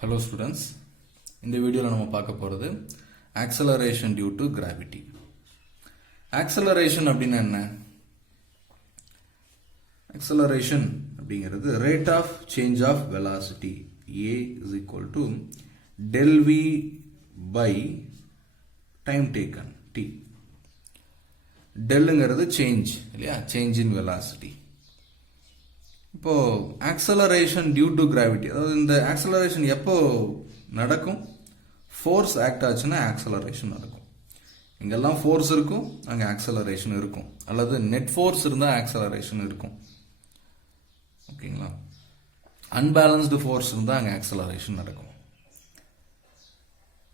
Hello students, இந்த வீடியோல நம்ம பார்க்க போறது acceleration due to gravity. Acceleration அப்படின்னா என்ன? Acceleration அப்படிங்கிறது rate of change of velocity. A is equal to del V by time taken T. Delங்கிறது change இல்லையா? Change in velocity. இப்போ ஆக்சலரேஷன் டியூ டு கிராவிட்டி, அதாவது இந்த ஆக்சலரேஷன் எப்போ நடக்கும்? ஃபோர்ஸ் ஆக்ட் ஆச்சுன்னா ஆக்சலரேஷன் நடக்கும். இங்கெல்லாம் ஃபோர்ஸ் இருக்கும், அங்கே ஆக்சலரேஷன் இருக்கும், அல்லது நெட் ஃபோர்ஸ் இருந்தால் ஆக்சலரேஷன் இருக்கும். ஓகேங்களா? அன்பேலன்ஸ்டு ஃபோர்ஸ் இருந்தால் அங்கே ஆக்சலரேஷன் நடக்கும்.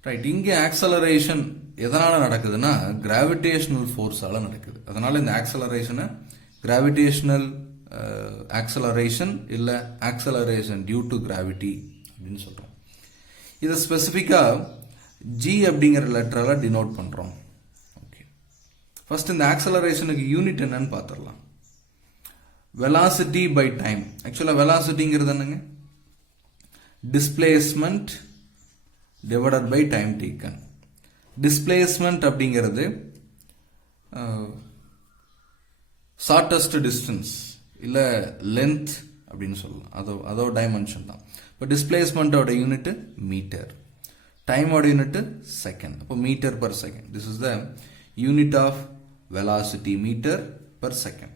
ரைட், இங்கே ஆக்சலரேஷன் எதனால் நடக்குதுன்னா கிராவிடேஷனல் ஃபோர்ஸால் நடக்குது. அதனால இந்த ஆக்சலரேஷனை கிராவிடேஷனல் ஆக்சலரேஷன் இல்ல ஆக்சலரேஷன் டியூ டு கிராவிட்டி அப்படின்னு சொல்றோம். இதை ஸ்பெசிஃபிக்கா ஜி அப்படிங்கிற லெட்டரால டினோட் பண்றோம். ஓகே, ஃபர்ஸ்ட் இந்த ஆக்சலரேஷனுக்கு யூனிட் என்னன்னு பார்த்துடலாம். Velocity by time. ஆக்சுவலா வெலாசிட்டிங்கிறது என்னங்க? Displacement divided by time taken. Displacement அப்படிங்கிறது ஷார்டஸ்ட் டிஸ்டன்ஸ் இல்ல லென்த் அப்படின்னு சொல்லலாம். அதோட டைமென்ஷன் தான். இப்போ டிஸ்பிளேஸ்மெண்டோட யூனிட் மீட்டர், டைமோட யூனிட் செகண்ட். அப்போ metre per second. This is the unit of velocity, metre per second.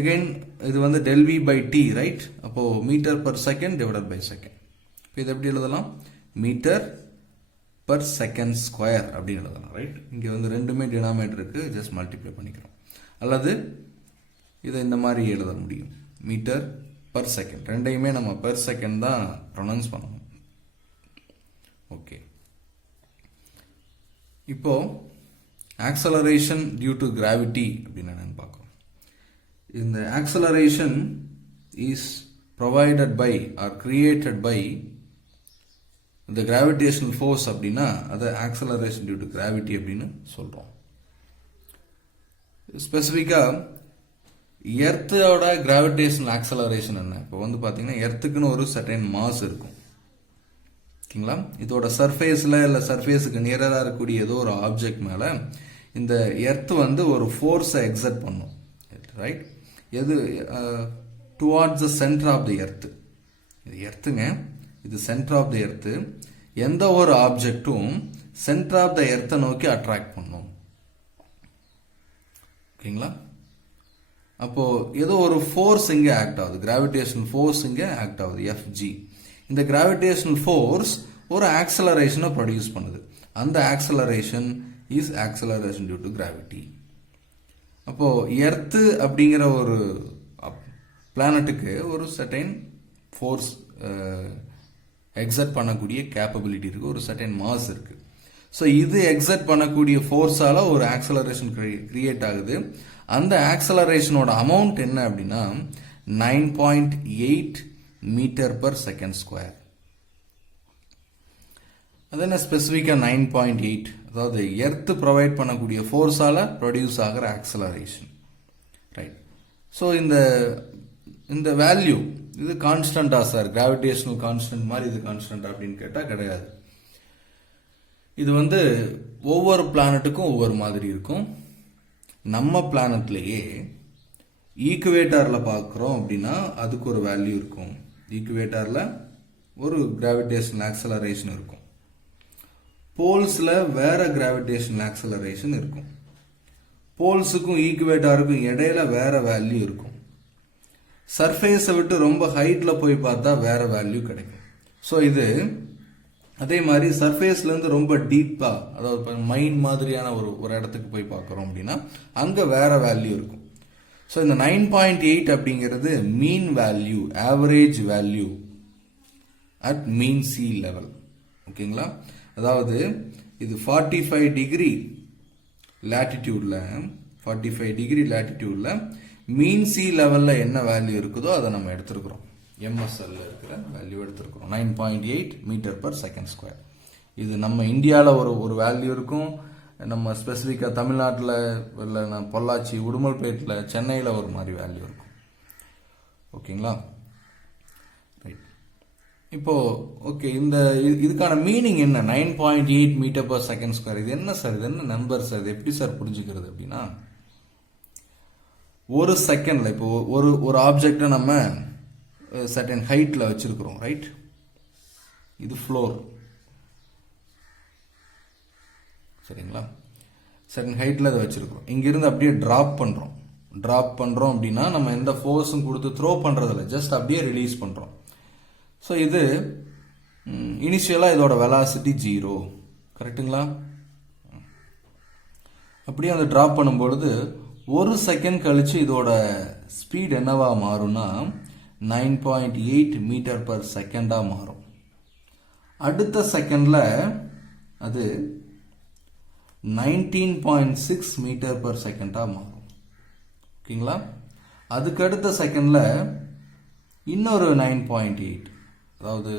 Again இது வந்து del v by t, right? அப்போ metre per second divided by second. இப்போ இது எப்படி எழுதலாம்? மீட்டர் பர் செகண்ட் ஸ்கொயர் அப்படின்னு எழுதலாம், ரைட்? இங்கே வந்து ரெண்டுமே டினாமினேட்டர் இருக்கு, ஜஸ்ட் மல்டிப்ளை பண்ணிக்கிறோம். அல்லது இதை இந்த மாதிரி எழுத முடியும், மீட்டர் பர் செகண்ட். ரெண்டையுமே நம்ம பெர் செகண்ட் தான் ப்ரொனவுன்ஸ் பண்ணணும். ஓகே, இப்போ ஆக்சலரேஷன் டியூ டு கிராவிட்டி அப்படின்னு என்னன்னு பார்க்கணும். இந்த acceleration is provided by or created by இந்த கிராவிடேஷனல் ஃபோர்ஸ் அப்படின்னா அதை ஆக்சலரேஷன் டியூ டு கிராவிட்டி அப்படின்னு சொல்றோம். ஸ்பெசிஃபிக்கா எர்த்தோட கிராவிடேஷனல் ஆக்சலரேஷன் என்ன? இப்போ வந்து பாத்தீங்கன்னா எர்த்துக்குன்னு ஒரு சர்டைன் மாஸ் இருக்கும். ஓகேங்களா? இதோட சர்ஃபேஸ்ல இல்ல சர்ஃபேஸுக்கு நியரா இருக்கக்கூடிய ஏதோ ஒரு ஆப்ஜெக்ட் மேல இந்த எர்த் வந்து ஒரு ஃபோர்ஸை எக்ஸர்ட் பண்ணும், ரைட்? எது? Towards the centre of the earth. இது எர்த்துங்க, இது சென்டர் ஆஃப் தி எர்த். எந்த ஒரு ஆப்ஜெக்டும் சென்டர் ஆஃப் த எர்த்தை நோக்கி அட்ராக்ட் பண்ணும். ஓகேங்களா? அப்போ ஏதோ ஒரு ஃபோர்ஸ் இங்க ஆக்ட் ஆகுது, கிராவிடேஷனல் ஃபோர்ஸ் இங்க ஆக்ட் ஆகுது, எஃப்ஜி. இந்த கிராவிடேஷனல் ஃபோர்ஸ் ஒரு ஆக்சலரேஷனை ப்ரொடியூஸ் பண்ணுது. அந்த acceleration is acceleration due to gravity. அப்போ எர்த் அப்படிங்கிற ஒரு பிளானட்டுக்கு ஒரு சர்டைன் ஃபோர்ஸ் எக்ஸர்ட் பண்ணக்கூடிய கேப்பபிலிட்டி இருக்கு, ஒரு சர்டைன் மாஸ் இருக்கு. ஸோ இது எக்ஸர்ட் பண்ணக்கூடிய ஃபோர்ஸால ஒரு ஆக்சலரேஷன் கிரியேட் ஆகுது. அந்த ஆக்சலரேஷனோட அமௌண்ட் என்ன அப்படின்னா 9.8 மீட்டர் பர் செகண்ட் ஸ்கொயர். அது என்ன ஸ்பெசிஃபிக்கா 9.8? அதாவது எர்த் ப்ரொவைட் பண்ணக்கூடிய ஃபோர்ஸால ப்ரொடியூஸ் ஆகிற ஆக்சலரேஷன், ரைட்? ஸோ இந்த வேல்யூ இது கான்ஸ்டன்டா சார்? கிராவிடேஷனல் கான்ஸ்டன்ட் மாதிரி இது கான்ஸ்டன்ட் அப்படின்னு கேட்டா கிடையாது. இது வந்து ஒவ்வொரு பிளானட்டுக்கும் ஒவ்வொரு மாதிரி இருக்கும். நம்ம பிளானட்லயே ஈக்குவேட்டர்ல பார்க்குறோம் அப்படின்னா அதுக்கு ஒரு வேல்யூ இருக்கும். ஈக்குவேட்டர்ல ஒரு கிராவிடேஷனல் ஆக்சலரேஷன் இருக்கும். போல்ஸ்ல வேற கிராவிடேஷனல் ஆக்சலரேஷன் இருக்கும். போல்ஸுக்கும் ஈக்குவேட்டருக்கும் இடையில வேற வேல்யூ இருக்கும். சர்ஃபேஸை விட்டு ரொம்ப ஹைட்ல போய் பார்த்தா வேற வேல்யூ கிடைக்கும். ஸோ இது அதே மாதிரி சர்ஃபேஸ்ல இருந்து ரொம்ப டீப்பா, அதாவது மைன் மாதிரியான ஒரு இடத்துக்கு போய் பார்க்குறோம் அப்படின்னா அங்க வேற வேல்யூ இருக்கும். ஸோ இந்த 9.8 அப்படிங்கிறது mean value, average value at mean C level. ஓகேங்களா? அதாவது இது 45 டிகிரி லேட்டிடியூட்ல, 45 டிகிரி லேட்டிடியூட்ல மீன் சி லெவல்ல என்ன வேல்யூ இருக்குதோ அதை நம்ம எடுத்திருக்கிறோம். எம்எஸ்எல் இருக்கிற வேல்யூ எடுத்திருக்கிறோம், 9.8 மீட்டர் பர் செகண்ட் ஸ்கொயர். இது நம்ம இந்தியாவில் ஒரு வேல்யூ இருக்கும், நம்ம ஸ்பெசிஃபிக்காக தமிழ்நாட்டில் இல்லை பொள்ளாச்சி, உடுமல்பேட்டில், சென்னையில் ஒரு மாதிரி வேல்யூ இருக்கும். ஓகேங்களா? ரைட். இப்போ ஓகே, இதுக்கான மீனிங் என்ன? 9.8 மீட்டர் பர் செகண்ட் ஸ்கொயர். இது என்ன சார்? இது என்ன நம்பர் சார்? இது எப்படி சார் புரிஞ்சுக்கிறது அப்படின்னா, ஒரு செகண்ட்ல இப்போ ஒரு ஆப்ஜெக்டை நம்ம சர்டன் ஹைட்ல வச்சிருக்கிறோம், ரைட்? இது ஃப்ளோர், சரிங்களா? சர்டன் ஹைட்ல அதை வச்சிருக்கிறோம். இங்கிருந்து அப்படியே டிராப் பண்றோம் அப்படின்னா நம்ம எந்த ஃபோர்ஸும் கொடுத்து த்ரோ பண்றதில்ல, ஜஸ்ட் அப்படியே ரிலீஸ் பண்றோம். ஸோ இது இனிஷியலாக இதோட வெலாசிட்டி 0, கரெக்டுங்களா? அப்படியே வந்து ட்ராப் பண்ணும்பொழுது ஒரு செகண்ட் கழிச்சு இதோட ஸ்பீட் என்னவா மாறும்னா 9.8 மீட்டர் பர் செகண்டா மாறும். அடுத்த செகண்ட்ல அது 19.6 மீட்டர் பர் செகண்டா மாறும். ஓகேங்களா? அதுக்கு அடுத்த செகண்ட்ல இன்னொரு 9.8, அதாவது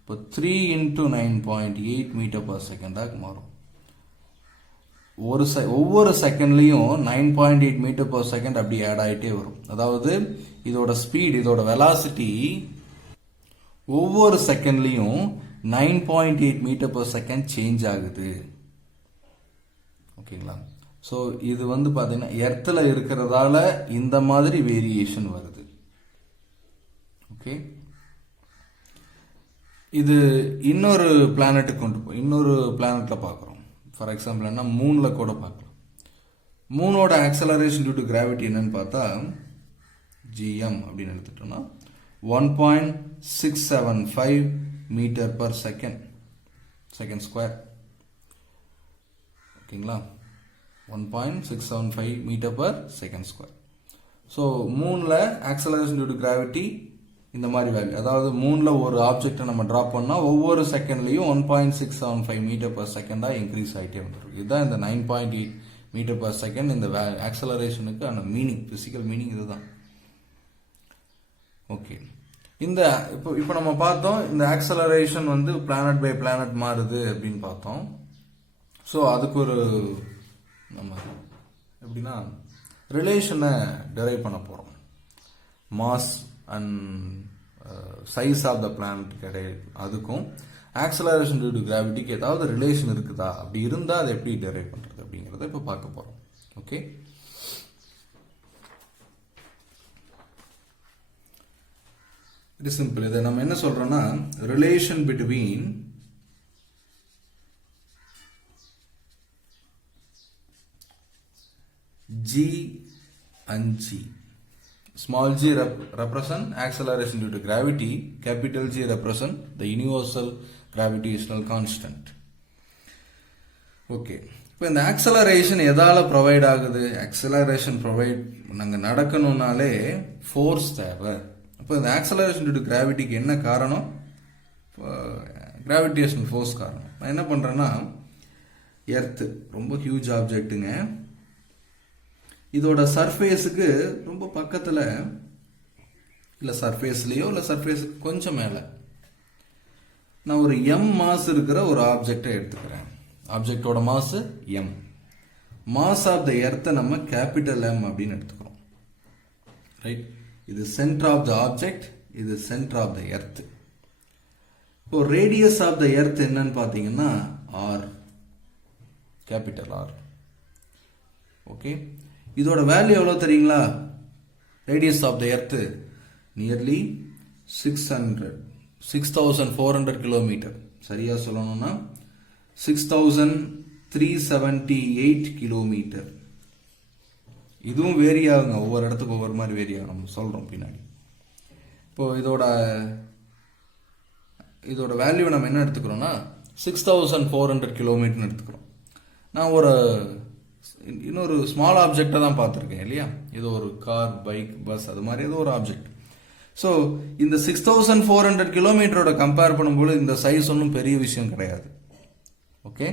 இப்போ 3 × 9.8 மீட்டர் பர் செகண்டாக மாறும். ஒவ்வொரு செகண்ட்லையும் 9.8 மீட்டர் பர் செகண்ட் அப்படி ஆட் ஆகிட்டே வரும். அதாவது இதோட ஸ்பீட், இதோட வெலாசிட்டி ஒவ்வொரு செகண்ட்லையும் 9.8 மீட்டர் பர் செகண்ட் சேஞ்ச் ஆகுது. ஓகேங்களா? ஸோ இது வந்து பார்த்தீங்கன்னா எர்த்தில் இருக்கிறதால இந்த மாதிரி வேரியேஷன் வருது. ஓகே, இது இன்னொரு பிளானட்டுக்கு கொண்டு போய் இன்னொரு பிளானட்ல பார்க்குறோம். ஃபார் எக்ஸாம்பிள் என்ன, மூணில் கூட பார்க்கலாம். மூனோட ஆக்சலரேஷன் டியூ டு கிராவிட்டி என்னன்னு பார்த்தா GM அப்படின்னு எடுத்துட்டோம்னா 1.675 மீட்டர் பர் செகண்ட் ஸ்கொயர். ஓகேங்களா? 1.675 metre per second square. So மூணில் ஆக்சலரேஷன் டியூ டு கிராவிட்டி இந்த மாதிரி வேல்யூ, அதாவது மூணில் ஒரு ஆப்ஜெக்டை நம்ம ட்ராப் பண்ணால் ஒவ்வொரு செகண்ட்லையும் 1.675 மீட்டர் பர் செகண்டாக இன்க்ரீஸ் ஆகிட்டே வந்துடும். இதுதான் இந்த 9.8 மீட்டர் பர் செகண்ட் இந்த ஆக்சலரேஷனுக்கு அந்த மீனிங், பிசிக்கல் மீனிங் இதுதான். ஓகே, இந்த இப்போ நம்ம பார்த்தோம் இந்த ஆக்சலரேஷன் வந்து பிளானட் பை பிளானட் மாறுது அப்படின்னு பார்த்தோம். ஸோ அதுக்கு ஒரு நம்ம எப்படின்னா ரிலேஷனை டெரைவ் பண்ண போகிறோம். Mass and size of the planet கிடையாது, அதுக்கும் ஆக்சலரேஷன் டியூ டு கிராவிட்டிக்கு ஏதாவது ரிலேஷன் இருக்குதா? அப்படி இருந்தால் அதை எப்படி டெரைவ் பண்ணுறது அப்படிங்கிறத இப்போ பார்க்க போகிறோம். ஓகே, இது சிம்பிள். இதை நம்ம என்ன சொல்றோம்னா relation between G and G. Small g represent acceleration due to gravity, capital G represent the universal gravitational constant. Okay, இப்போ இந்த ஆக்சலரேஷன் எதால ப்ரொவைட் ஆகுது? ஆக்சலரேஷன் ப்ரொவைட் நாங்கள் நடக்கணும்னாலே ஃபோர்ஸ் தேவை. இப்போ இந்த ஆக்சலரேஷன் டியூ டு கிராவிட்டிக்கு என்ன காரணம்? கிராவிடேஷனல் ஃபோர்ஸ் காரணம். நான் என்ன பண்ணுறேன்னா, எர்த்து ரொம்ப ஹியூஜ் ஆப்ஜெக்ட்டுங்க, இதோட சர்ஃபேஸுக்கு ரொம்ப பக்கத்தில், இல்லை சர்ஃபேஸ்லேயோ இல்லை சர்ஃபேஸுக்கு கொஞ்சம் மேலே நான் ஒரு m மாஸ் இருக்கிற ஒரு ஆப்ஜெக்டை எடுத்துக்கிறேன். ஆப்ஜெக்டோட mass m. Mass of the எர்த்தை நம்ம கேபிட்டல் M அப்படின்னு எடுத்துக்கிறோம், ரைட்? இது சென்டர் ஆஃப் த ஆப்ஜெக்ட், இது சென்டர் ஆஃப் த எர்த். இப்போ ரேடியஸ் ஆஃப் த எர்த் என்னன்னு பார்த்தீங்கன்னா R, கேபிட்டல் R. ஓகே, இதோட வேல்யூ எவ்வளோ தெரியுங்களா? Radius of the earth nearly 6400 kilometre. சரியா சொல்லணும்னா 6378 கிலோமீட்டர். இதுவும் வேரி ஆகுங்க, ஒவ்வொரு இடத்துக்கு ஒவ்வொரு மாதிரி வேரி ஆகும், நம்ம சொல்றோம் பின்னாடி. இப்போ இதோட வேல்யூ நம்ம என்ன எடுத்துக்கிறோம்னா 6400 கிலோமீட்டர்னு எடுத்துக்கிறோம். நான் இன்னொரு ஸ்மால் ஆப்ஜெக்டை தான் பார்த்துருக்கேன் இல்லையா? ஏதோ ஒரு கார், பைக், பஸ், அது மாதிரி ஏதோ ஒரு ஆப்ஜெக்ட். ஸோ இந்த 6400 கிலோமீட்டரோட கம்பேர் பண்ணும்போது இந்த சைஸ் ஒன்றும் பெரிய விஷயம் கிடையாது. Okay,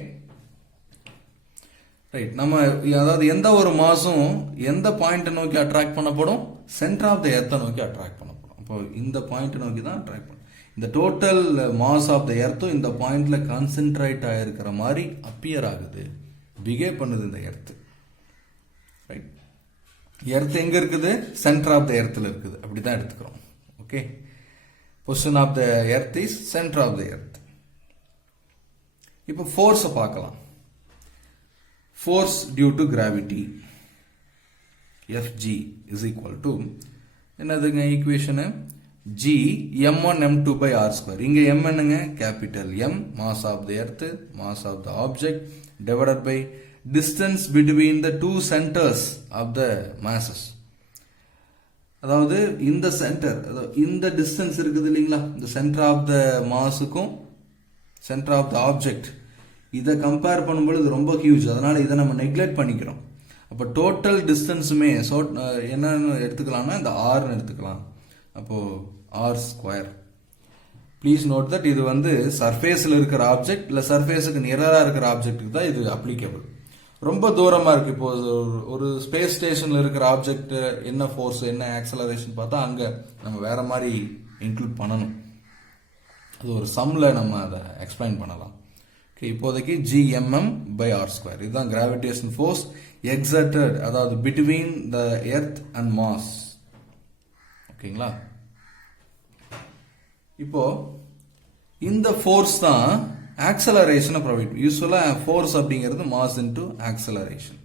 right. நம்ம அதாவது எந்த ஒரு மாசும் எந்த பாயிண்ட்டை நோக்கி அட்ராக்ட் பண்ணப்படும்? சென்டர் ஆஃப் த எர்த்தை நோக்கி அட்ராக்ட் பண்ணப்படும். அப்போ இந்த பாயிண்ட்டை நோக்கி தான் அட்ராக்ட் பண்ணும். இந்த டோட்டல் மாஸ் ஆஃப் த எர்த்தும் இந்த பாயிண்ட்ல கான்சென்ட்ரேட் ஆகிருக்கிற மாதிரி அப்பியர் ஆகுது, பிஹேவ் பண்ணுது இந்த எர்த்து, ரைட்? எர்த் எங்க இருக்குது? சென்டர் ஆஃப் த எர்த்தில் இருக்குது. அப்படிதான் எடுத்துக்கிறோம். Okay, Position of the earth is center of the earth. இப்போ force பார்க்கலாம். Force due to gravity Fg is equal to என்னதுங்க equation G m1 m2 by r square. இங்க m என்னங்க capital M, mass of the earth, mass of the object divided by distance between the two centers of the masses. அதாவது இந்த centre, இந்த distance இருக்குது இல்லைங்களா, இந்த centre of the மாஸுக்கும் centre of the object, இதை கம்பேர் பண்ணும்போது ரொம்ப ஹியூஜ். அதனால இதை நம்ம நெக்லெக்ட் பண்ணிக்கிறோம். அப்போ டோட்டல் டிஸ்டன்ஸுமே என்னன்னு எடுத்துக்கலாம்னா இந்த ஆர்னு எடுத்துக்கலாம். அப்போ R square. Please note that இது வந்து சர்ஃபேஸில் இருக்கிற ஆப்ஜெக்ட் இல்லை சர்ஃபேஸுக்கு நியராக இருக்கிற ஆப்ஜெக்ட்டுக்கு தான் இது அப்ளிகபிள். ரொம்ப தூரமாக இருக்குது. இப்போ ஒரு ஸ்பேஸ் ஸ்டேஷனில் இருக்கிற ஆப்ஜெக்ட் என்ன ஃபோர்ஸ் என்ன ஆக்சலரேஷன் பார்த்தா அங்கே நம்ம வேற மாதிரி இன்க்ளூட் பண்ணணும். அது ஒரு சம்மில் நம்ம அதை எக்ஸ்பிளைன் பண்ணலாம். ஓகே, இப்போதைக்கு GMM by r ஸ்கொயர் இதுதான் கிராவிடேஷன் ஃபோர்ஸ் எக்ஸர்டட், அதாவது between the earth and mass. ஓகேங்களா, இப்போ இந்த ஃபோர்ஸ் தான் ஆக்சலரேஷனை ப்ரொவைட். யூஸ்வலாக ஃபோர்ஸ் அப்படிங்கிறது மாஸ் இன்டு ஆக்சலரேஷன்.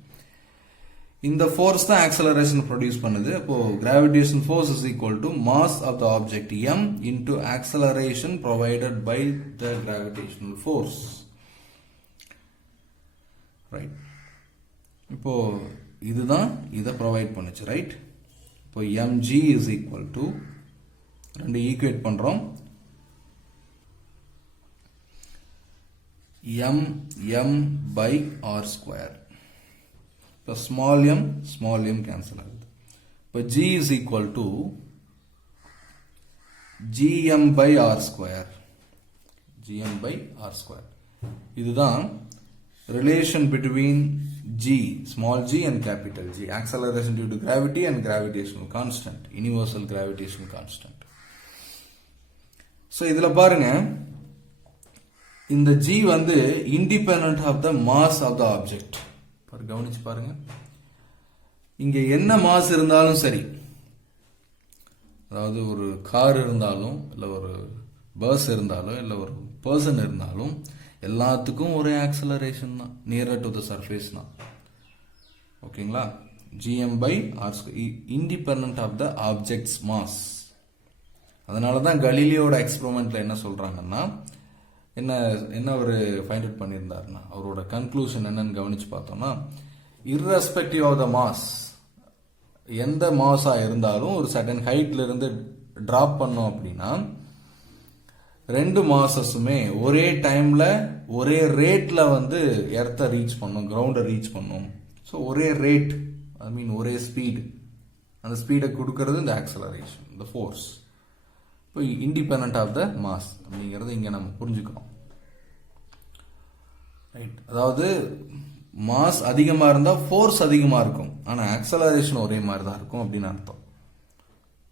இந்த ஃபோர்ஸ் தான் ஆக்சலரேஷன் ப்ரொடியூஸ் பண்ணுது. அப்போ gravitation force is equal to mass of the object m into acceleration provided by the gravitational force. Right, இப்போ இதுதான் இதை ப்ரொவைட் பண்ணுச்சு. ரைட், இப்போ mg இஸ் ஈக்குவல் டு ரெண்டு ஈக்குவேட் பண்றோம். m by r square. இப்போ small m cancel ஆகுது. இப்போ g is equal to gm by r square. gm by r square. இதுதான் relation between g, small g and capital G, acceleration due to gravity and gravitational constant, universal gravitational constant. So இதுல பாருங்க, இந்த G வந்து independent of the mass of the object. கவனிச்சு பாருங்க, இங்க என்ன mass இருந்தாலும் சரி, அதாவது ஒரு கார் இருந்தாலும் இல்லை ஒரு பஸ் இருந்தாலும் இல்லை ஒரு பர்சன் இருந்தாலும் எல்லாத்துக்கும் ஒரே ஆக்சலரேஷன் தான், நியரர் டு த சர்ஃபேஸ் தான். ஓகேங்களா, GM by r independent of the objects mass. அதனால தான் கலீலியோட எக்ஸ்பெரிமெண்ட்ல என்ன சொல்றாங்கன்னா, என்ன ஒரு ஃபைண்ட் அவுட் பண்ணியிருந்தாருன்னா, அவரோட கன்க்ளூஷன் என்னன்னு கவனிச்சு பார்த்தோம்னா, இர்ரெஸ்பெக்டிவ் ஆஃப் த மாஸ், எந்த மாஸா இருந்தாலும் ஒரு சர்டன் ஹைட்ல இருந்து டிராப் பண்ணோம் அப்படின்னா ரெண்டு மாசஸுமே ஒரே டைம்ல ஒரே ரேட்ல வந்து எர்த்தை ரீச் பண்ணும், கிரவுண்டை ரீச் பண்ணும். ஸோ ஒரே ரேட், ஐ மீன் ஒரே ஸ்பீடு, அந்த ஸ்பீடை கொடுக்கறது இந்த ஆக்சலரேஷன், இந்த ஃபோர்ஸ். இப்போ இண்டிபெண்டன்ட் ஆஃப் த மாஸ் அப்படிங்கிறது இங்க நம்ம புரிஞ்சுக்கிறோம். ரைட், அதாவது மாஸ் அதிகமா இருந்தா ஃபோர்ஸ் அதிகமா இருக்கும், ஆனா ஆக்சலரேஷன் ஒரே மாதிரி தான் இருக்கும் அப்படின்னு அர்த்தம்.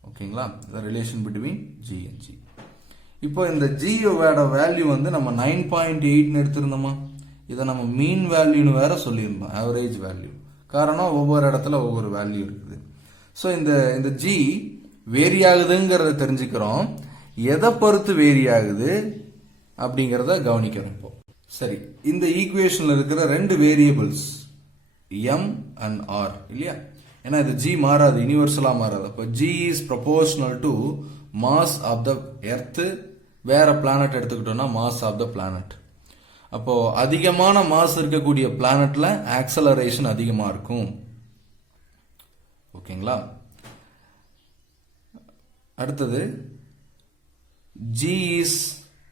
ஓகேங்களா, relation between G and G. இப்போ இந்த ஜியோட வேல்யூ வந்து நம்ம 9.8 எடுத்திருந்தோமா, இதை நம்ம மீன் வேல்யூன்னு வேற சொல்லியிருந்தோம், ஆவரேஜ் வேல்யூ. காரணம் ஒவ்வொரு இடத்துல ஒவ்வொரு வேல்யூ இருக்குது. ஸோ இந்த ஜி வேரி ஆகுதுங்கிறத தெரிஞ்சுக்கிறோம். எதை பொறுத்து வேரி ஆகுது அப்படிங்கிறத கவனிக்கிறோம். இப்போ சரி, இந்த ஈக்குவேஷன்ல இருக்கிற ரெண்டு வேரியபிள்ஸ் எம் அண்ட் ஆர் இல்லையா, ஏன்னா இது ஜி மாறாது, யூனிவர்சலா மாறாது. அப்போ G is proportional to mass of the earth. வேற பிளானட் எடுத்துக்கிட்டோம்னா மாஸ் ஆஃப் த பிளானட். அப்போ அதிகமான மாஸ் இருக்கக்கூடிய பிளானட்ல ஆக்சலரேஷன் அதிகமா இருக்கும். ஓகேங்களா, அடுத்தது G is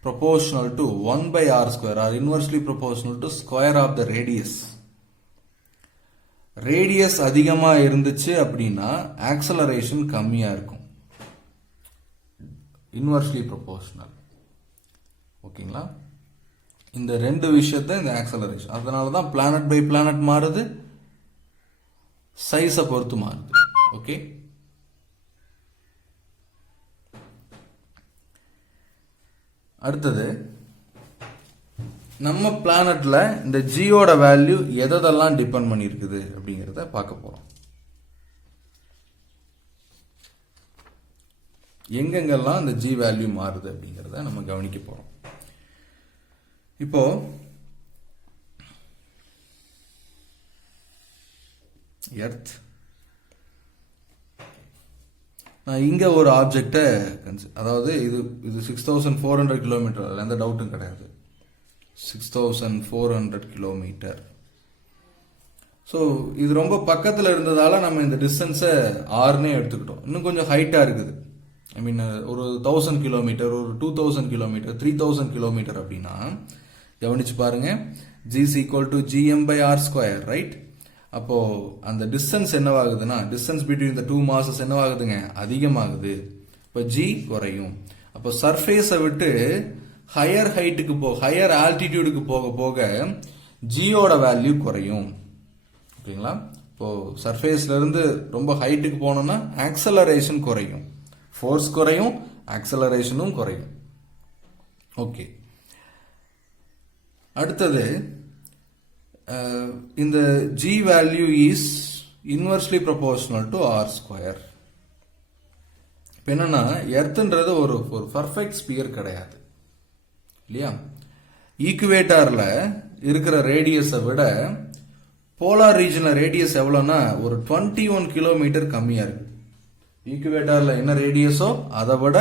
proportional to 1 by r square or inversely proportional to square of the radius. Radius அதிகமா இருந்துச்சு அப்படின்னா ஆக்சலரேஷன் கம்மியா இருக்கும், இன்வெர்ஸ்லி ப்ரொபோர்ஷனல். ஓகேங்களா, இந்த ரெண்டு விஷயத்தை இந்த ஆக்சலரேஷன், அதனால தான் பிளானட் பை பிளானட் மாறுது, சைஸை பொறுத்து மாறுது. ஓகே, அடுத்தது நம்ம பிளானட்ல இந்த ஜியோட வேல்யூ எதெல்லாம் டிபெண்ட் பண்ணியிருக்குது அப்படிங்கிறத பார்க்க போறோம். எங்கெங்கெல்லாம் அந்த ஜி வேல்யூ மாறுது அப்படிங்கிறத நம்ம கவனிக்க போறோம். இப்போ எர்த், நான் இங்க ஒரு ஆப்ஜெக்டை, அதாவது இது 6400 கிலோமீட்டர், எந்த டவுட்டும் கிடையாது, 6400 கிலோமீட்டர். ஸோ இது ரொம்ப பக்கத்தில் இருந்ததால நம்ம இந்த டிஸ்டன்ஸை ஆர்னே எடுத்துக்கிட்டோம். இன்னும் கொஞ்சம் ஹைட்டாக இருக்குது, ஐ மீன் ஒரு 1000 கிலோமீட்டர், ஒரு 2000 கிலோமீட்டர், 3000 கிலோமீட்டர் அப்படின்னா கவனிச்சு பாருங்க, G is equal to gm by r square, right? அப்போ அந்த டிஸ்டன்ஸ் என்னவாகுதுன்னா, distance between the two masses என்னவாகுதுங்க, அதிகமாகுது. இப்போ G குறையும். அப்போ சர்ஃபேஸை விட்டு ஹையர் ஹைட்டுக்கு ஹையர் ஆல்டிடியூடுக்கு போக போக ஜியோட வேல்யூ குறையும். ஓகேங்களா? இப்போ சர்ஃபேஸ்ல இருந்து ரொம்ப ஹைட்டுக்கு போனோம்னா ஆக்சலரேஷன் குறையும், ஃபோர்ஸ் குறையும், ஆக்சலரேஷனும் குறையும். ஓகே, அடுத்தது இந்த G value is inversely proportional to R square. இப்போ என்னன்னா, எர்த்ன்றது ஒரு பர்ஃபெக்ட் ஸ்பியர் கிடையாது இல்லையா? ஈக்குவேட்டர்ல இருக்கிற ரேடியஸை விட போலார் ரீஜன்ல ரேடியஸ் எவ்வளோன்னா ஒரு 21 கிலோமீட்டர் கம்மியா இருக்கு. ஈக்குவேட்டர்ல என்ன ரேடியஸோ அதை விட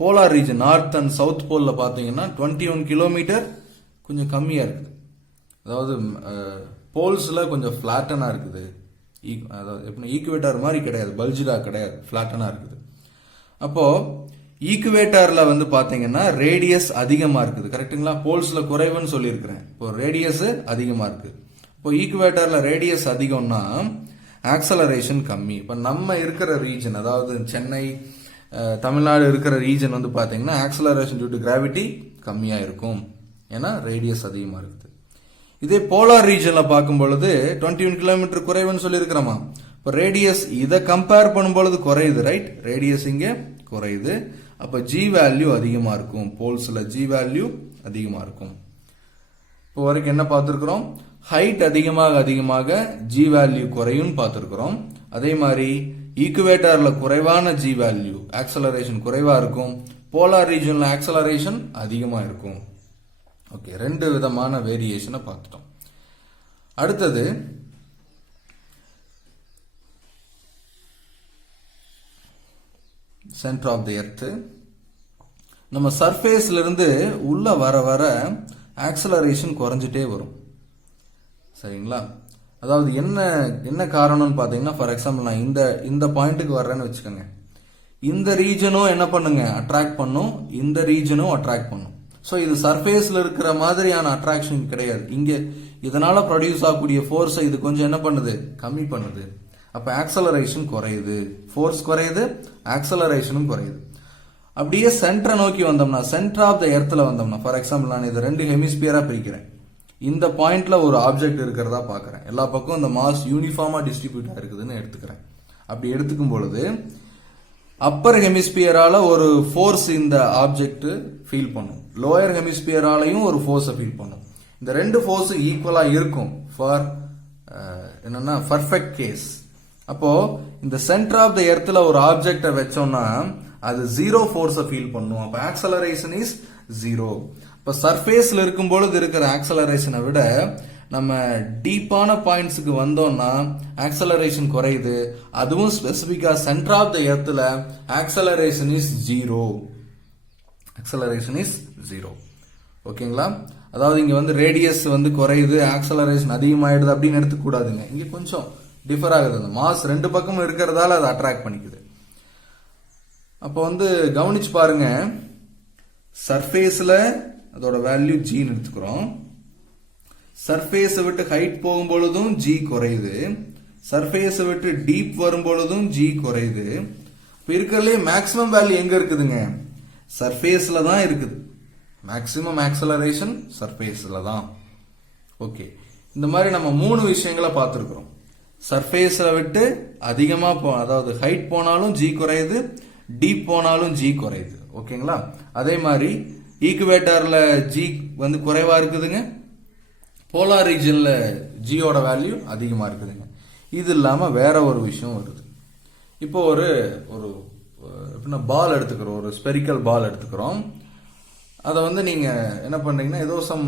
polar region north and south போல்ல பாத்தீங்கன்னா 21 கிலோமீட்டர் கொஞ்சம் கம்மியா இருக்குது. அதாவது போல்ஸ்ல கொஞ்சம் பிளாட்டனா இருக்குது. அதாவது எப்படி ஈக்குவேட்டர் மாதிரி கிடையாது, பல்ஜிடா கிடையாது, பிளாட்டனா இருக்குது. அப்போ ஈக்குவேட்டர்ல வந்து பாத்தீங்கன்னா ரேடியஸ் அதிகமா இருக்குது, கரெக்டுங்களா? போல்ஸ்ல குறைவுன்னு சொல்லியிருக்கிறேன். இப்போ ரேடியஸ் அதிகமா இருக்கு. இப்போ ஈக்குவேட்டர்ல ரேடியஸ் அதிகம்னா ஆக்சலரேஷன் கம்மி. இப்போ நம்ம இருக்கிற ரீஜன், அதாவது சென்னை, தமிழ்நாடு இருக்கிற ரீஜன் வந்து பாத்தீங்கன்னா ஆக்சலரேஷன் டியூ டு கிராவிட்டி கம்மியா இருக்கும், ஏன்னா ரேடியஸ் அதிகமா இருக்குது. இதே போலார் ரீஜன்ல பார்க்கும் பொழுது 21 கிலோமீட்டர் குறைவுன்னு சொல்லியிருக்கிறோமா? இப்போ ரேடியஸ் இதை கம்பேர் பண்ணும் பொழுது குறையுது, ரைட்? ரேடியஸ் இங்க குறையுது. அப்ப ஜி வேல்யூ அதிகமா இருக்கும், போல்ஸ்ல ஜி வேல்யூ அதிகமா இருக்கும். இப்போ வரைக்கும் என்ன பார்த்திருக்கிறோம்? ஹைட் அதிகமாக அதிகமாக ஜி வேல்யூ குறையும் பார்த்திருக்கிறோம். அதே மாதிரி ஈக்குவேட்டர்ல குறைவான ஜி வேல்யூ, ஆக்சலரேஷன் குறைவா இருக்கும். போலார் ரீஜன்ல ஆக்சலரேஷன் அதிகமா இருக்கும். ஓகே, ரெண்டு விதமான வேரியேஷனை பார்த்துட்டோம். அடுத்தது சென்டர் ஆஃப் தி எர்த். நம்ம சர்ஃபேஸ்ல இருந்து உள்ள வர வர ஆக்சலரேஷன் குறைஞ்சிட்டே வரும், சரிங்களா? அதாவது என்ன காரணம்னு பாத்தீங்கன்னா, ஃபார் எக்ஸாம்பிள் நான் இந்த பாயிண்ட்டுக்கு வர்றேன்னு வச்சுக்கோங்க. இந்த ரீஜனும் என்ன பண்ணுங்க, அட்ராக்ட் பண்ணும், இந்த ரீஜனும் அட்ராக்ட் பண்ணும். ஸோ இது சர்ஃபேஸ்ல இருக்கிற மாதிரியான அட்ராக்ஷன் கிடையாது. இங்க இதனால ப்ரொடியூஸ் ஆகக்கூடிய ஃபோர்ஸை இது கொஞ்சம் என்ன பண்ணுது, கம்மி பண்ணுது. அப்ப ஆக்சலரேஷன் குறையுது, ஃபோர்ஸ் குறையுது, ஆக்சலரேஷனும் குறையுது. அப்படியே சென்டரை நோக்கி வந்தோம்னா, சென்டர் ஆஃப் த எர்த்ல வந்தோம்னா, ஃபார் எக்ஸாம்பிள் நான் இதை ரெண்டு ஹெமிஸ்பியரா பிரிக்கிறேன். இந்த பாயிண்ட்ல ஒரு ஆப்ஜெக்ட் இருக்கிறதா பாக்குறேன். எல்லா பக்கம் இந்த மாஸ் யூனிஃபார்மா டிஸ்ட்ரிபியூட் ஆயிருக்குதுன்னு எடுத்துக்கிறேன். அப்படி எடுத்துக்கும் பொழுது அப்பர் ஹெமிஸ்பியரால ஒரு ஃபோர்ஸ் இந்த ஆப்ஜெக்ட் ஃபீல் பண்ணும், லோயர் ஹெமிஸ்பியராலையும் ஒரு ஃபோர்ஸை ஃபீல் பண்ணும். இந்த ரெண்டு ஃபோர்ஸ் ஈக்குவலா இருக்கும் ஃபார் என்னன்னா பர்ஃபெக்ட் கேஸ். அப்போ இந்த சென்டர் ஆஃப் த எர்த்ல ஒரு ஆப்ஜெக்ட வச்சோம்னா அது ஜீரோ ஃபோர்ஸை ஃபீல் பண்ணும். அப்ப ஆக்சலரேஷன் இஸ் ஜீரோ. இப்ப சர்ஃபேஸ்ல இருக்கும் பொழுது இருக்கிற ஆக்சலரேஷனை விட நம்ம டீப்பான பாயிண்ட்ஸுக்கு வந்தோம்னா ஆக்சலரேஷன் குறையுது. அதுவும் ஸ்பெசிபிக்கா சென்டர் ஆஃப் த எர்த்ல acceleration is zero. Acceleration is zero. ஓகேங்களா? அதாவது இங்க வந்து ரேடியஸ் வந்து குறையுது, ஆக்சலரேஷன் அதிகமாயிடுது அப்படின்னு எடுத்துக்க கூடாதுங்க. இங்க கொஞ்சம் டிஃபர் ஆகுது. அந்த மாஸ் ரெண்டு பக்கமும் இருக்கிறதால அதை அட்ராக்ட் பண்ணிக்குது. அப்போ வந்து கவனிச்சு பாருங்க, சர்ஃபேஸ்ல அதோட வேல்யூ ஜின்னு எடுத்துக்கிறோம். சர்ஃபேஸை விட்டு ஹைட் போகும் பொழுதும் ஜி குறையுது, சர்ஃபேஸை விட்டு டீப் வரும் பொழுதும் ஜி குறையுது. இப்ப இருக்கிறதுலே மேக்ஸிமம் வேல்யூ எங்க இருக்குதுங்க, சர்ஃபேஸ்ல தான் இருக்குது. மேக்ஸிமம் ஆக்சலரேஷன் சர்ஃபேஸ்ல தான். ஓகே, இந்த மாதிரி நம்ம மூணு விஷயங்களை பார்த்திருக்கிறோம். சர்ஃபேஸை விட்டு அதிகமா அதாவது ஹைட் போனாலும் ஜி குறையுது, டீப் போனாலும் ஜி குறையுது. ஓகேங்களா? அதே மாதிரி ஈக்குவேட்டர்ல ஜி வந்து குறைவா இருக்குதுங்க, போலார் ரீஜன்ல ஜியோட வேல்யூ அதிகமா இருக்குதுங்க. இது இல்லாம வேற ஒரு விஷயம் வருது. இப்போ ஒரு எப்படின்னா பால் எடுத்துக்கிறோம், ஒரு ஸ்பெரிக்கல் பால் எடுத்துக்கிறோம். அதை வந்து நீங்கள் என்ன பண்ணுறீங்கன்னா ஏதோ சம்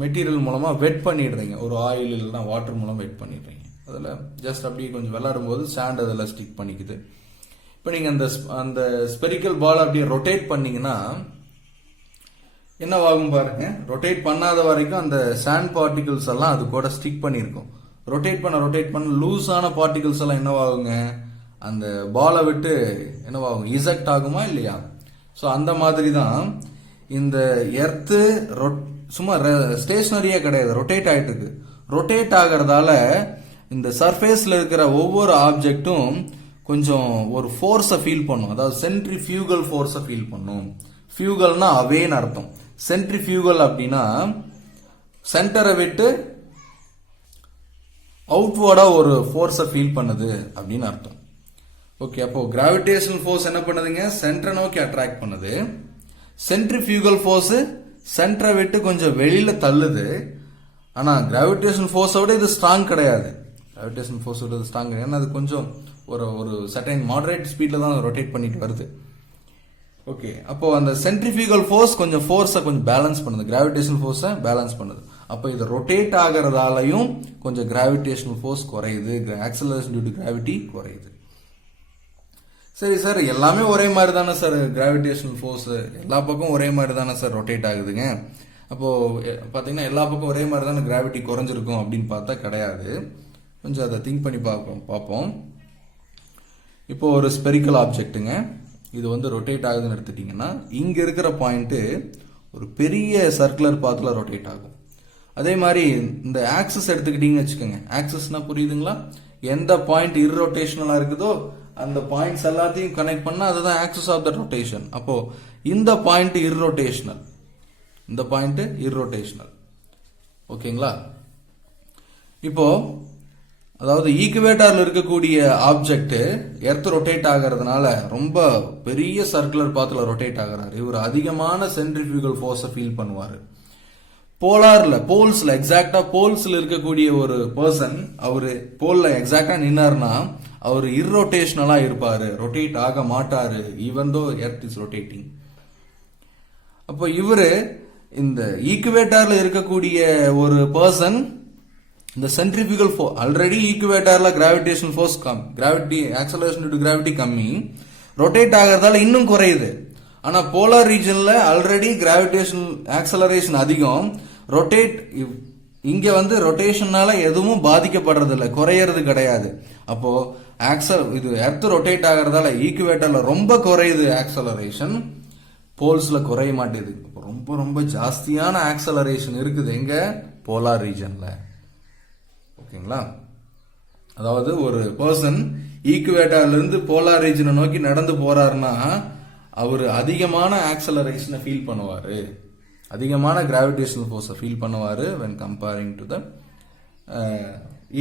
மெட்டீரியல் மூலமாக வெட் பண்ணிடுறீங்க, ஒரு ஆயில் இல்லைன்னா வாட்டர் மூலம் வெட் பண்ணிடுறீங்க. அதில் ஜஸ்ட் அப்படியே கொஞ்சம் விளையாடும் போது சாண்ட் அதில் ஸ்டிக் பண்ணிக்குது. இப்போ நீங்கள் அந்த ஸ்பெரிக்கல் பால் அப்படியே ரொட்டேட் பண்ணீங்கன்னா என்னவாகும் பாருங்க. ரொட்டேட் பண்ணாத வரைக்கும் அந்த சாண்ட் பார்ட்டிகிள்ஸ் எல்லாம் அது கூட ஸ்டிக் பண்ணியிருக்கும். ரொட்டேட் பண்ண லூஸான பார்ட்டிகிள்ஸ் எல்லாம் என்னவாகுங்க, அந்த பாலை விட்டு என்னவாகும், இஜெக்ட் ஆகுமா இல்லையா? ஸோ அந்த மாதிரி தான் இந்த எர்த்து சும்மா ஸ்டேஷனரியே கிடையாது, ரொட்டேட் ஆகிட்டு இருக்கு. ரொட்டேட் ஆகிறதால இந்த சர்ஃபேஸில் இருக்கிற ஒவ்வொரு ஆப்ஜெக்டும் கொஞ்சம் ஒரு ஃபோர்ஸை ஃபீல் பண்ணும். அதாவது சென்ட்ரிஃபியூகல் ஃபோர்ஸை ஃபீல் பண்ணும். ஃபியூகல்னா அவேன்னு அர்த்தம். சென்ட்ரிஃபியூகல் அப்படின்னா சென்டரை விட்டு அவுட்வர்டா ஒரு ஃபோர்ஸை ஃபீல் பண்ணுது அப்படின்னு அர்த்தம். ஓகே, அப்போ கிராவிடேஷனல் ஃபோர்ஸ் என்ன பண்ணுதுங்க, சென்டரை நோக்கி அட்ராக்ட் பண்ணுது. சென்ட்ரிஃபியூகல் ஃபோர்ஸ் சென்டரை விட்டு கொஞ்சம் வெளியில தள்ளுது. ஆனா கிராவிடேஷனல் ஃபோர்ஸை விட இது ஸ்ட்ராங் கிடையாது. கிராவிடேஷனல் ஃபோர்ஸ் விட இது ஸ்ட்ராங் கிடையாது. ஏன்னா அது கொஞ்சம் ஒரு சர்டைன் மாடரேட் ஸ்பீட்ல தான் ரொட்டேட் பண்ணிட்டு வருது. ஓகே, அப்போ அந்த சென்ட்ரிஃபியூகல் ஃபோர்ஸ் கொஞ்சம் ஃபோர்ஸை கொஞ்சம் பேலன்ஸ் பண்ணுது, கிராவிடேஷனல் ஃபோர்ஸை பேலன்ஸ் பண்ணுது. அப்போ இது ரொட்டேட் ஆகிறதாலையும் கொஞ்சம் கிராவிடேஷனல் ஃபோர்ஸ் குறையுது, ஆக்சலரேஷன் டியூ டு கிராவிட்டி குறையுது. சரி சார், எல்லாமே ஒரே மாதிரி தானே சார், கிராவிடேஷனல் ஃபோர்ஸ் எல்லா பக்கம் ஒரே மாதிரி தானே சார் ரொட்டேட் ஆகுதுங்க. அப்போ பார்த்தீங்கன்னா எல்லா பக்கம் ஒரே மாதிரி தானே கிராவிட்டி குறைஞ்சிருக்கும் அப்படின்னு பார்த்தா கிடையாது. கொஞ்சம் அதை திங்க் பண்ணி பார்ப்போம். இப்போ ஒரு ஸ்பெரிக்கல் ஆப்ஜெக்ட்டுங்க, இது வந்து ரொட்டேட் ஆகுதுன்னு எடுத்துட்டீங்கன்னா இங்க இருக்கிற பாயிண்ட் ஒரு பெரிய சர்க்குலர் பாத்துல ரொட்டேட் ஆகும். அதே மாதிரி இந்த ஆக்சிஸ் எடுத்துக்கிட்டீங்கன்னு வச்சுக்கோங்க. ஆக்சிஸ்னா புரியுதுங்களா? எந்த பாயிண்ட் இர்ரோட்டேஷனலா இருக்குதோ அந்த பாயிண்ட்ஸ் எல்லாத்தையும் கனெக்ட் பண்ணா அதுதான் ஆக்சிஸ் ஆஃப் த ரொட்டேஷன். அப்போ இந்த பாயிண்ட் இர்ரோட்டேஷனல், இந்த பாயிண்ட் இர்ரோட்டேஷனல். ஓகேங்களா? இப்போ அதாவது ஈக்குவேட்டர்ல இருக்கக்கூடிய ஆப்ஜெக்ட் எர்த் ரொட்டேட் ஆகிறதுனால ரொம்ப பெரிய சர்க்குலர் பாத்துல ரொட்டேட் ஆகிறாரு. இவர் அதிகமான சென்ட்ரிஃபியூகல் ஃபோர்ஸை ஃபீல் பண்ணுவாரு. போல்ஸ்ல எக்ஸாக்டா போல்ஸ்ல இருக்கக்கூடிய ஒரு பர்சன் அவரு போல்ல எக்ஸாக்டா நின்னார்னா அவர் இர்ரோட்டேஷனலா இருப்பாரு, ரொட்டேட் ஆக மாட்டாரு, even though earth is rotating. அப்போ இவரு இந்த ஈக்குவேட்டர்ல இருக்கக்கூடிய ஒரு பர்சன் இந்த சென்ட்ரிஃபியூகல் ஃபோர்ஸ் ஆல்ரெடி ஈக்குவேட்டர்ல gravitational force gravity acceleration due to gravity கம்மி, ரொட்டேட் ஆகிறதால இன்னும் குறையுது. ஆனா போலார் ரீஜன்ல ஆல்ரெடி கிராவிடேஷனல் ஆக்சலரேஷன் அதிகம், ரொட்டேட் இங்க வந்து ரொட்டேஷனால எதுவும் பாதிக்கப்படுறது இல்லை, குறையறது கிடையாது. அப்போ இது எர்த் ரொட்டேட் ஆகிறதால ஈக்குவேட்டர்ல ரொம்ப குறையுது ஆக்சலரேஷன், போல்ஸ்ல குறைய மாட்டேது. ரொம்ப ரொம்ப ஜாஸ்தியான ஆக்சலரேஷன் இருக்குது எங்க, போலார் ரீஜன்ல. ஓகேங்களா? அதாவது ஒரு பர்சன் ஈக்குவேட்டர்ல இருந்து போலார் ரீஜனை நோக்கி நடந்து போறாருன்னா அவர் அதிகமான ஆக்சலரேஷனை ஃபீல் பண்ணுவாரு, அதிகமான கிராவிடேஷனல் ஃபோர்ஸை ஃபீல் பண்ணுவாரு when comparing to the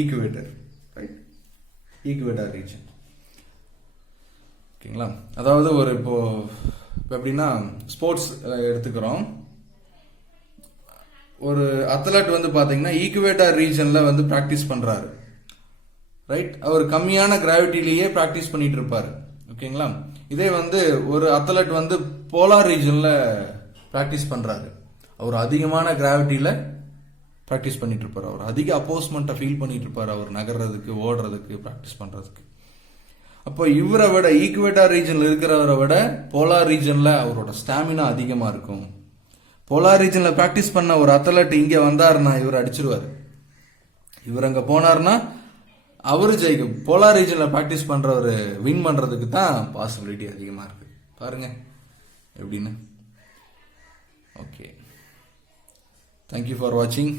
equator, right? Equator region. ஓகேங்களா? அதாவது ஒரு இப்போ எப்படின்னா ஸ்போர்ட்ஸ் எடுத்துக்கிறோம். ஒரு அத்லட் வந்து பாத்தீங்கன்னா ஈக்குவேட்டர் ரீஜன்ல வந்து பிராக்டிஸ் பண்றாரு, ரைட்? அவர் கம்மியான கிராவிட்டிலேயே பிராக்டிஸ் பண்ணிட்டு இருப்பாரு. ஓகேங்களா? இதே வந்து ஒரு அத்லட் வந்து போலார் ரீஜன்ல பிராக்டிஸ் பண்றாரு, அவர் அதிகமான கிராவிட்டியில பிராக்டிஸ் பண்ணிட்டு இருப்பாரு, அவர் அதிக அப்போஸ்மெண்ட்டை ஃபீல் பண்ணிட்டு இருப்பாரு, அவர் நகர்றதுக்கு ஓடுறதுக்கு பிராக்டிஸ் பண்றதுக்கு. அப்போ இவரை விட ஈக்குவேட்டர் ரீஜன்ல இருக்கிறவரை விட போலார் ரீஜன்ல அவரோட ஸ்டாமினா அதிகமா இருக்கும். போலார் ரீஜன்ல பிராக்டிஸ் பண்ண ஒரு அத்லட் இங்க வந்தாருன்னா இவர் அடிச்சிருவாரு, இவர் அங்க போனார்னா அவரு ஜெயிக்கும். போலார் ரீஜன்ல பிராக்டிஸ் பண்றவரு வின் பண்றதுக்கு தான் பாசிபிலிட்டி அதிகமா இருக்கு. பாருங்க எப்படின்னு. ஓகே, தேங்க்யூ ஃபார் வாட்சிங்.